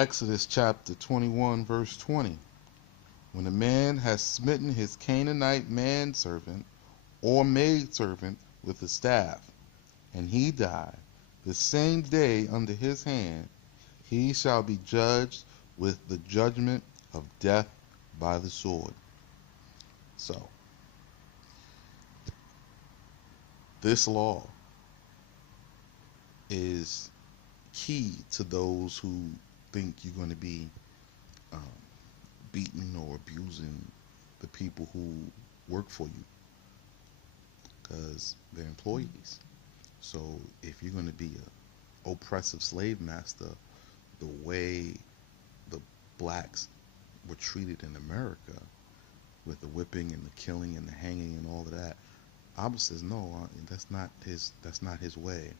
Exodus chapter 21, verse 20. When a man has smitten his Canaanite manservant or maidservant with a staff, and he die, the same day under his hand, he shall be judged with the judgment of death by the sword. So, this law is key to those who think you're going to be um, beating or abusing the people who work for you, because they're employees. So if you're going to be a oppressive slave master, the way the blacks were treated in America, with the whipping and the killing and the hanging and all of that, Abba says no, that's not his way.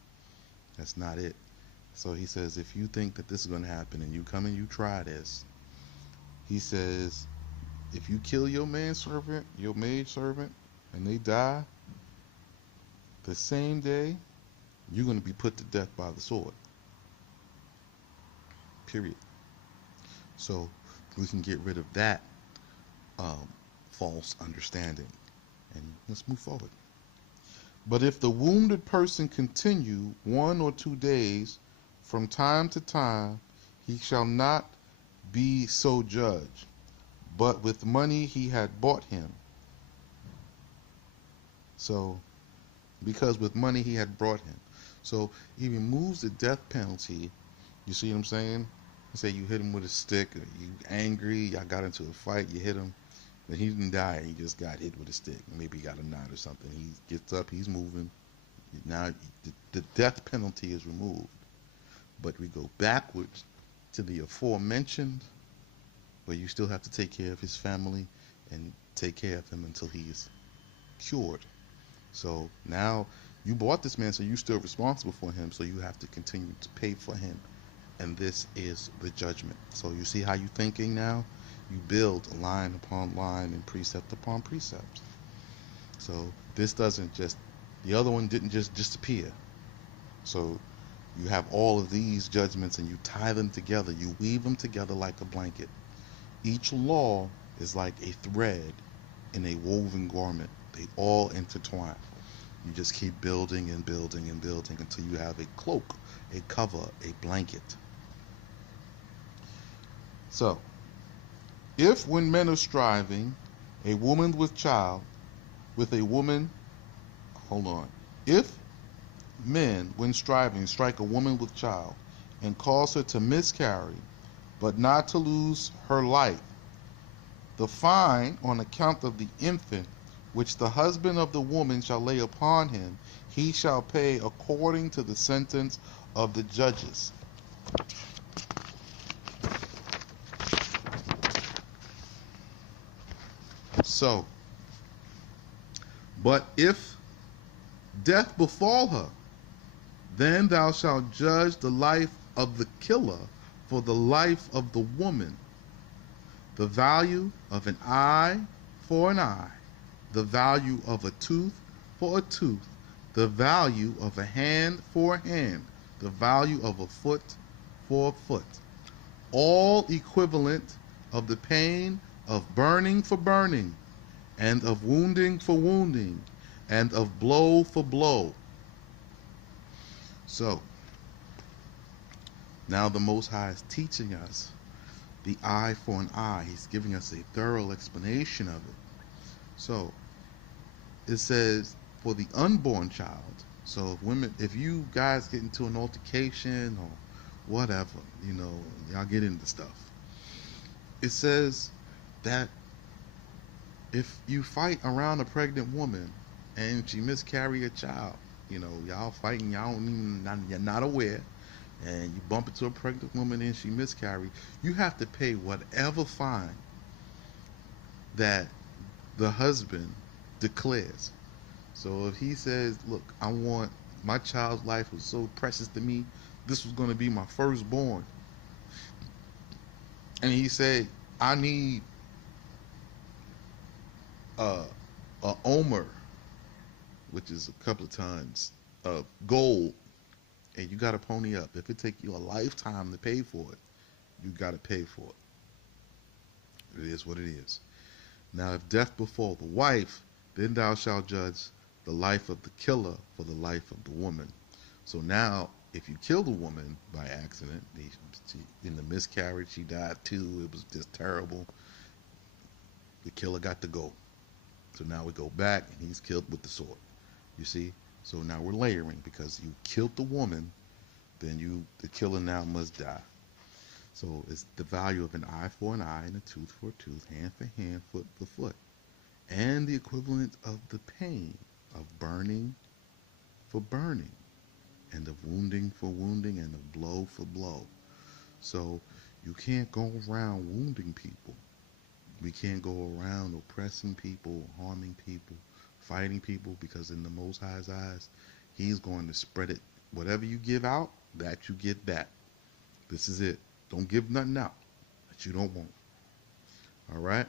That's not it. So he says, if you think that this is going to happen and you come and you try this, he says, if you kill your manservant, your maidservant, and they die, the same day, you're going to be put to death by the sword. Period. So we can get rid of that false understanding. And let's move forward. But if the wounded person continue 1 or 2 days, from time to time, he shall not be so judged, but with money he had bought him. So, because with money he had brought him. So he removes the death penalty. You see what I'm saying? Say you hit him with a stick, or you angry, y'all got into a fight, you hit him, but he didn't die, he just got hit with a stick. Maybe he got a knot or something. He gets up, he's moving. Now the death penalty is removed. But we go backwards to the aforementioned, but you still have to take care of his family and take care of him until he is cured. So now you bought this man, so you're still responsible for him, so you have to continue to pay for him. And this is the judgment. So you see how you're thinking now? You build line upon line and precept upon precept. So this doesn't just, the other one didn't just disappear. So you have all of these judgments and you tie them together. You weave them together like a blanket. Each law is like a thread in a woven garment. They all intertwine. You just keep building and building and building until you have a cloak, a cover, a blanket. So, if when men are striving, a woman with child, with a woman, hold on. If men, when striving, strike a woman with child and cause her to miscarry, but not to lose her life, the fine on account of the infant which the husband of the woman shall lay upon him, he shall pay according to the sentence of the judges. So, but if death befall her, then thou shalt judge the life of the killer for the life of the woman, the value of an eye for an eye, the value of a tooth for a tooth, the value of a hand for a hand, the value of a foot for a foot, all equivalent of the pain of burning for burning, and of wounding for wounding, and of blow for blow. So, now the Most High is teaching us the eye for an eye. He's giving us a thorough explanation of it. So, it says, for the unborn child, so if you guys get into an altercation or whatever, y'all get into stuff. It says that if you fight around a pregnant woman and she miscarry a child, y'all fighting, you're not aware, and you bump into a pregnant woman and she miscarry, you have to pay whatever fine that the husband declares. So if he says, look, I want, my child's life was so precious to me, this was going to be my firstborn, and he said, I need a omer, which is a couple of tons of gold, and you got to pony up. If it take you a lifetime to pay for it, You got to pay for it. It is what it is. Now, if death befall the wife, then thou shalt judge the life of the killer for the life of the woman. So now, if you kill the woman by accident, in the miscarriage, she died too. It was just terrible. The killer got to go. So now we go back, and he's killed with the sword. You see? So now we're layering because you killed the woman, then the killer now must die. So it's the value of an eye for an eye and a tooth for a tooth, hand for hand, foot for foot, and the equivalent of the pain of burning for burning, and of wounding for wounding, and of blow for blow. So you can't go around wounding people. We can't go around oppressing people, harming people, fighting people, because in the Most High's eyes, He's going to spread it. Whatever you give out, that you get back. This is it. Don't give nothing out that you don't want. All right?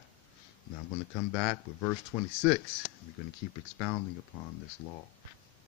Now I'm going to come back with verse 26. We're going to keep expounding upon this law.